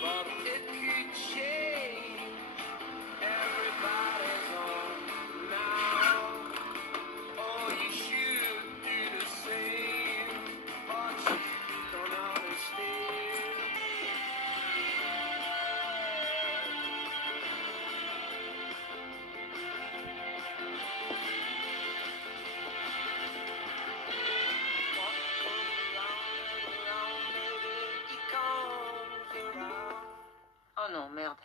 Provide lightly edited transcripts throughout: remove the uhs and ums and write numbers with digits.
but it could change. Everybody's on now. Oh, you should do the same, but you don't understand. What comes round and round, baby, it comes around. Oh non, merde.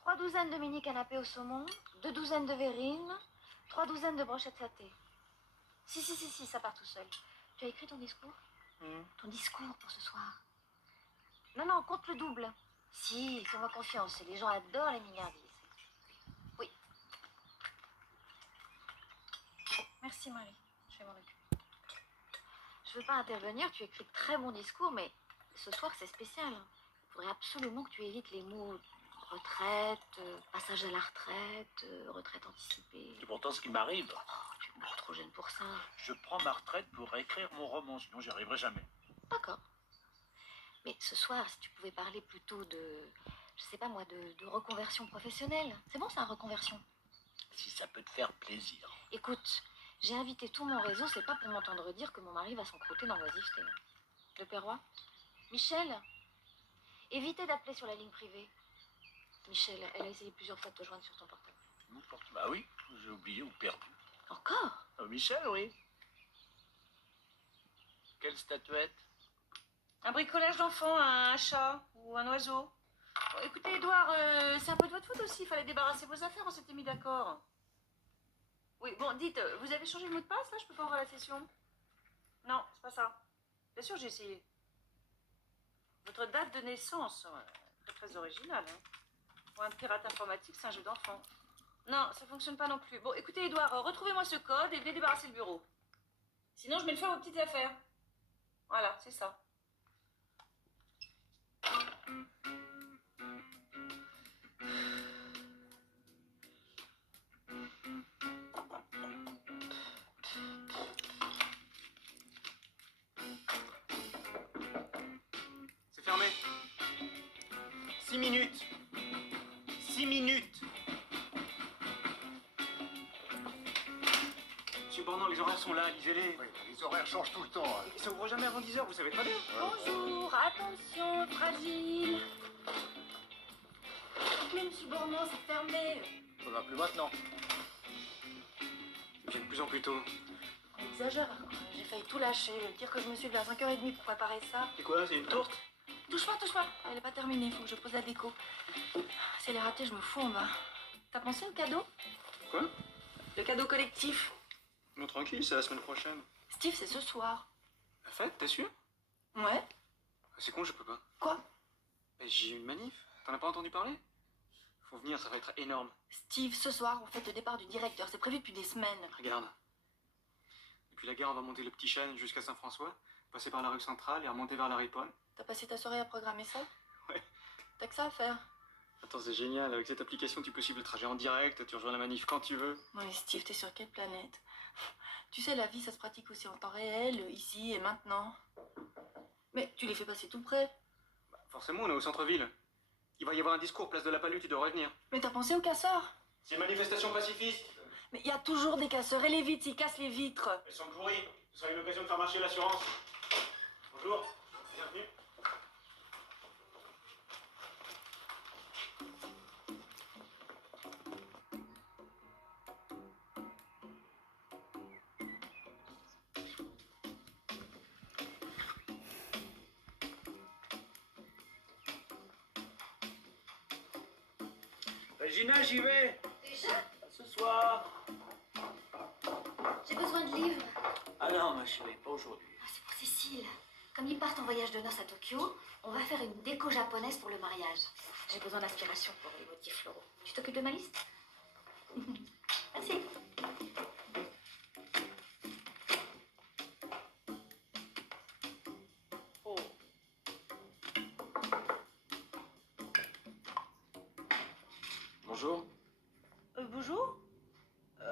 3 douzaines de mini canapés au saumon, 2 douzaines de verrines, 3 douzaines de brochettes sautées. Si, ça part tout seul. Tu as écrit ton discours? Ton discours pour ce soir. Non, compte le double. Si, fais-moi confiance, les gens adorent les mignardises. Oui. Merci Marie, je vais m'en occuper. Je veux pas intervenir, tu écris de très bons discours, mais ce soir c'est spécial. Il faudrait absolument que tu évites les mots retraite, passage à la retraite, retraite anticipée. C'est pourtant ce qui m'arrive. Oh, tu es beaucoup trop jeune pour ça. Je prends ma retraite pour écrire mon roman, sinon j'y arriverai jamais. D'accord. Mais ce soir, si tu pouvais parler plutôt de, je sais pas moi, de reconversion professionnelle. C'est bon ça, reconversion? Si ça peut te faire plaisir. Écoute, j'ai invité tout mon réseau, c'est pas pour m'entendre dire que mon mari va s'encrouter dans l'oisiveté. Le Perrois? Michel? Évitez d'appeler sur la ligne privée. Michel, elle a essayé plusieurs fois de te joindre sur ton portable. Bah oui, j'ai oublié ou perdu. Encore? Michel, oui. Quelle statuette? Un bricolage d'enfant, un chat ou un oiseau. Bon, écoutez, Edouard, c'est un peu de votre faute aussi. Il fallait débarrasser vos affaires, on s'était mis d'accord. Oui, bon, dites, vous avez changé le mot de passe, là? Je peux pas ouvrir la session? Non, c'est pas ça. Bien sûr, j'ai essayé. Votre date de naissance, très originale, hein. Pour un pirate informatique, c'est un jeu d'enfant. Non, ça fonctionne pas non plus. Bon, écoutez, Edouard, retrouvez-moi ce code et venez débarrasser le bureau. Sinon, je mets le feu à vos petites affaires. Voilà, c'est ça. C'est fermé. 6 minutes. 6 minutes. Monsieur Bornand, les horaires sont là, lisez-les. Oui, les horaires changent tout le temps. Hein. Ça ouvre jamais avant 10h, vous savez très bien. Bonjour, attention, fragile. Mais monsieur Bournon, c'est fermé. On va plus maintenant. Ils viennent de plus en plus tôt. On exagère, quoi. J'ai failli tout lâcher, dire que je me suis levée à 5h30 pour préparer ça. C'est quoi, c'est une tourte? Touche pas. Elle est pas terminée, faut que je pose la déco. Si elle est ratée, je me fous en bas. T'as pensé au cadeau? Quoi? Le cadeau collectif. Non, tranquille, c'est la semaine prochaine. Steve, c'est ce soir. La fête, t'es sûr? Ouais. C'est con, je peux pas. Quoi? J'ai eu une manif. T'en as pas entendu parler? Faut venir, ça va être énorme. Steve, ce soir, on fête le départ du directeur. C'est prévu depuis des semaines. Regarde. Depuis la gare, on va monter le petit chêne jusqu'à Saint-François, passer par la rue centrale et remonter vers la Riponne. T'as passé ta soirée à programmer ça? Ouais. T'as que ça à faire. Attends, c'est génial. Avec cette application, tu peux suivre le trajet en direct, tu rejoins la manif quand tu veux. Ouais, Steve, t'es sur quelle planète? Tu sais, la vie, ça se pratique aussi en temps réel, ici et maintenant. Mais tu les fais passer tout près. Bah, forcément, on est au centre-ville. Il va y avoir un discours, place de la Palue, tu dois revenir. Mais t'as pensé aux casseurs? C'est une manifestation pacifiste. Mais il y a toujours des casseurs et les vitres, ils cassent les vitres. Elles sont pourries. Ce sera une occasion de faire marcher l'assurance. Bonjour. Bienvenue. Regina, j'y vais. Déjà? Ce soir. J'ai besoin de livres. Ah non, ma chérie, pas aujourd'hui. Ah, c'est pour Cécile. Comme ils partent en voyage de noces à Tokyo, on va faire une déco japonaise pour le mariage. J'ai besoin d'inspiration pour les motifs floraux. Tu t'occupes de ma liste? Merci. Oh. Bonjour. Bonjour.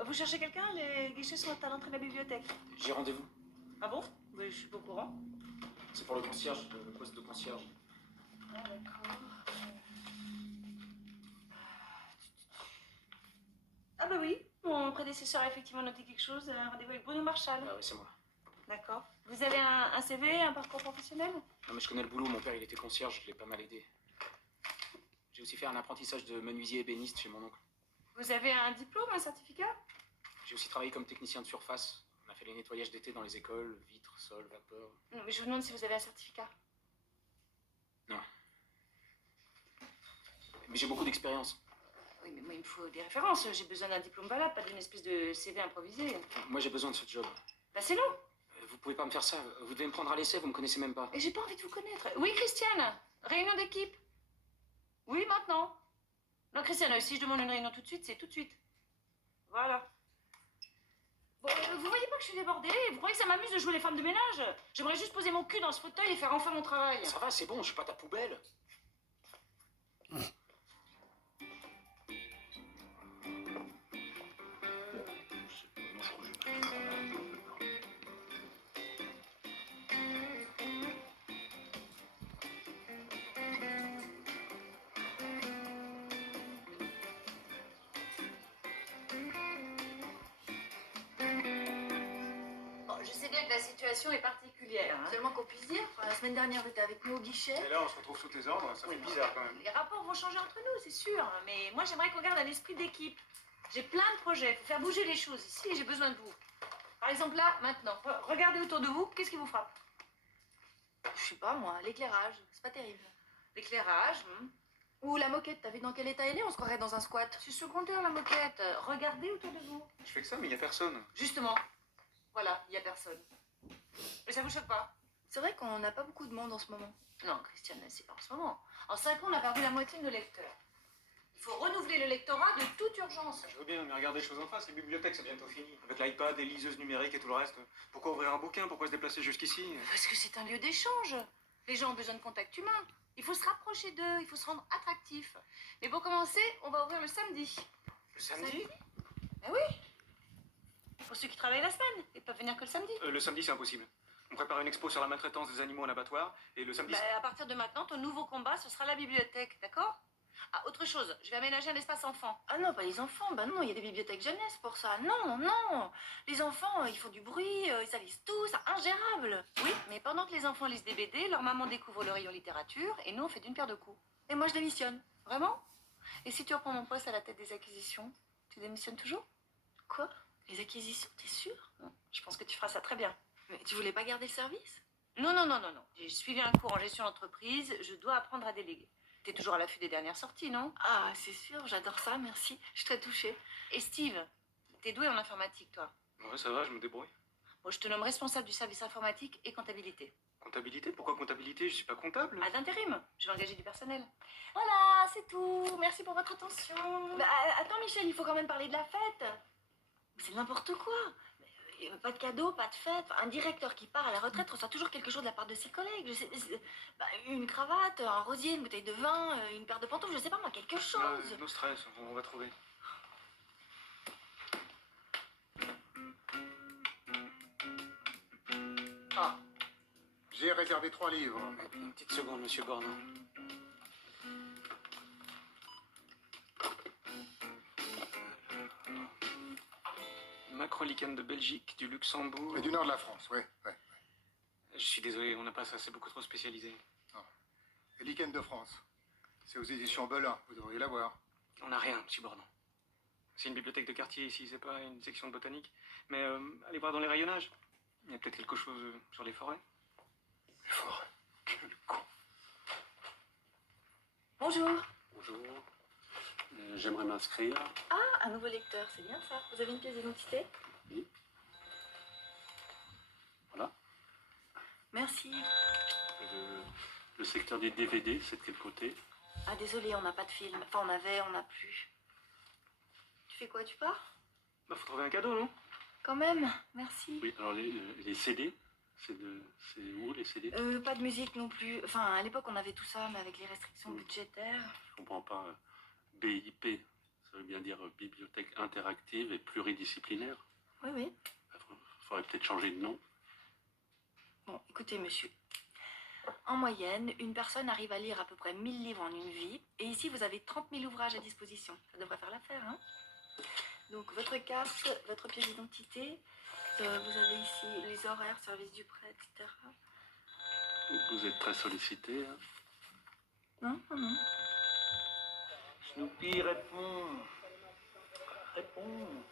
Vous cherchez quelqu'un? Les guichets sont à l'entrée de la bibliothèque. J'ai rendez-vous. Ah bon? Mais je suis pas au courant. C'est pour le concierge, le poste de concierge. Ah, d'accord. Ah bah oui, mon prédécesseur a effectivement noté quelque chose, un rendez-vous avec Bruno Marchal. Ah oui, c'est moi. D'accord. Vous avez un CV, un parcours professionnel? Non mais je connais le boulot, mon père il était concierge, je l'ai pas mal aidé. J'ai aussi fait un apprentissage de menuisier ébéniste chez mon oncle. Vous avez un diplôme, un certificat? J'ai aussi travaillé comme technicien de surface. On a fait les nettoyages d'été dans les écoles, vitres, sols, vapeur. Non, mais je vous demande si vous avez un certificat. Non. Mais j'ai beaucoup d'expérience. Oui, mais moi, il me faut des références. J'ai besoin d'un diplôme valable, pas d'une espèce de CV improvisé. Moi j'ai besoin de ce job. Bah, c'est long. Vous pouvez pas me faire ça, vous devez me prendre à l'essai, vous me connaissez même pas. Et j'ai pas envie de vous connaître. Oui, Christiane, réunion d'équipe. Oui, maintenant. Non, Christiane, si je demande une réunion tout de suite, c'est tout de suite. Voilà. Bon, vous voyez pas que je suis débordée? Vous croyez que ça m'amuse de jouer les femmes de ménage? J'aimerais juste poser mon cul dans ce fauteuil et faire enfin mon travail. Ça va, c'est bon, je suis pas ta poubelle. Bon, je sais bien que la situation est particulière. Hein. Seulement qu'on puisse dire. Enfin, la semaine dernière, t'étais avec nous au guichet. Et là on se retrouve sous tes ordres, ça fait bizarre quand même. Les rapports vont changer entre nous, c'est sûr. Hein, mais moi, j'aimerais qu'on garde un esprit d'équipe. J'ai plein de projets. Il faut faire bouger les choses ici et j'ai besoin de vous. Par exemple, là, maintenant, regardez autour de vous. Qu'est-ce qui vous frappe? Je sais pas, moi, l'éclairage. C'est pas terrible. L'éclairage. Ou la moquette, t'as vu dans quel état elle est? On se croirait dans un squat. C'est secondaire, la moquette. Regardez autour de vous. Je fais que ça, mais y a personne. Justement. Voilà, il n'y a personne. Mais ça vous choque pas? C'est vrai qu'on n'a pas beaucoup de monde en ce moment. Non, Christiane, c'est pas en ce moment. En 5 ans, on a perdu la moitié de nos lecteurs. Il faut renouveler le lectorat de toute urgence. Je veux bien, mais regardez les choses en face, les bibliothèques c'est bientôt fini. Avec l'iPad, les liseuses numériques et tout le reste. Pourquoi ouvrir un bouquin? Pourquoi se déplacer jusqu'ici? Parce que c'est un lieu d'échange. Les gens ont besoin de contact humain. Il faut se rapprocher d'eux, il faut se rendre attractif. Mais pour commencer, on va ouvrir le samedi. Le samedi? Ah oui. Pour ceux qui travaillent la semaine, ils peuvent venir que le samedi. Le samedi c'est impossible. On prépare une expo sur la maltraitance des animaux en abattoir, et le samedi... Bah, à partir de maintenant, ton nouveau combat, ce sera la bibliothèque, d'accord? Ah, autre chose, je vais aménager un espace enfant. Ah non, pas les enfants. Bah non, il y a des bibliothèques jeunesse pour ça. Non, non. Les enfants, ils font du bruit, ils salissent tout, c'est ingérable. Oui, mais pendant que les enfants lisent des BD, leur maman découvre le rayon littérature, et nous, on fait d'une pierre deux coups. Et moi, je démissionne. Vraiment? Et si tu reprends mon poste à la tête des acquisitions, tu démissionnes toujours? Quoi? Les acquisitions, t'es sûr? Je pense que tu feras ça très bien. Mais tu voulais pas garder le service? Non, non, non, non, non. J'ai suivi un cours en gestion d'entreprise, je dois apprendre à déléguer. T'es toujours à l'affût des dernières sorties, non? Ah, c'est sûr, j'adore ça, merci. Je suis très touchée. Et Steve, t'es doué en informatique, toi. Ouais, ça va, je me débrouille. Bon, je te nomme responsable du service informatique et comptabilité. Comptabilité? Pourquoi comptabilité? Je suis pas comptable. À d'intérim, je vais engager du personnel. Voilà, c'est tout. Merci pour votre attention. Bah, attends, Michel, il faut quand même parler de la fête. C'est n'importe quoi. Pas de cadeau, pas de fête. Enfin, un directeur qui part à la retraite reçoit toujours quelque chose de la part de ses collègues. Bah, une cravate, un rosier, une bouteille de vin, une paire de pantoufles, je sais pas moi, quelque chose. No stress, on va trouver. Ah, j'ai réservé 3 livres. Une petite seconde, monsieur Bornand. Macrolichen de Belgique, du Luxembourg... Et du nord de la France, ouais. Je suis désolé, on n'a pas ça, c'est beaucoup trop spécialisé. Et Lichen de France. C'est aux éditions Belin, vous devriez l'avoir. On n'a rien, monsieur Bornand. C'est une bibliothèque de quartier ici, c'est pas une section de botanique. Mais allez voir dans les rayonnages. Il y a peut-être quelque chose sur les forêts. Les forêts. Quel con. Bonjour. Bonjour. J'aimerais m'inscrire. Ah, un nouveau lecteur, c'est bien ça. Vous avez une pièce d'identité? Oui. Voilà. Merci. Le secteur des DVD, c'est de quel côté? Ah, désolé, on n'a pas de film. Enfin, on avait, on n'a plus. Tu fais quoi, tu pars? Bah, faut trouver un cadeau, non? Quand même, merci. Oui, alors les CD, c'est où les CD? Pas de musique non plus. Enfin, à l'époque, on avait tout ça, mais avec les restrictions Mm. budgétaires. Je comprends pas. BIP, ça veut bien dire bibliothèque interactive et pluridisciplinaire. Oui, oui. Il faudrait peut-être changer de nom. Bon, écoutez, monsieur. En moyenne, une personne arrive à lire à peu près 1000 livres en une vie. Et ici, vous avez 30 000 ouvrages à disposition. Ça devrait faire l'affaire, hein? Donc, votre carte, votre pièce d'identité. Vous avez ici les horaires, service du prêt, etc. Vous êtes très sollicité. Hein. Non, non, non. Snoopy, réponds. Réponds.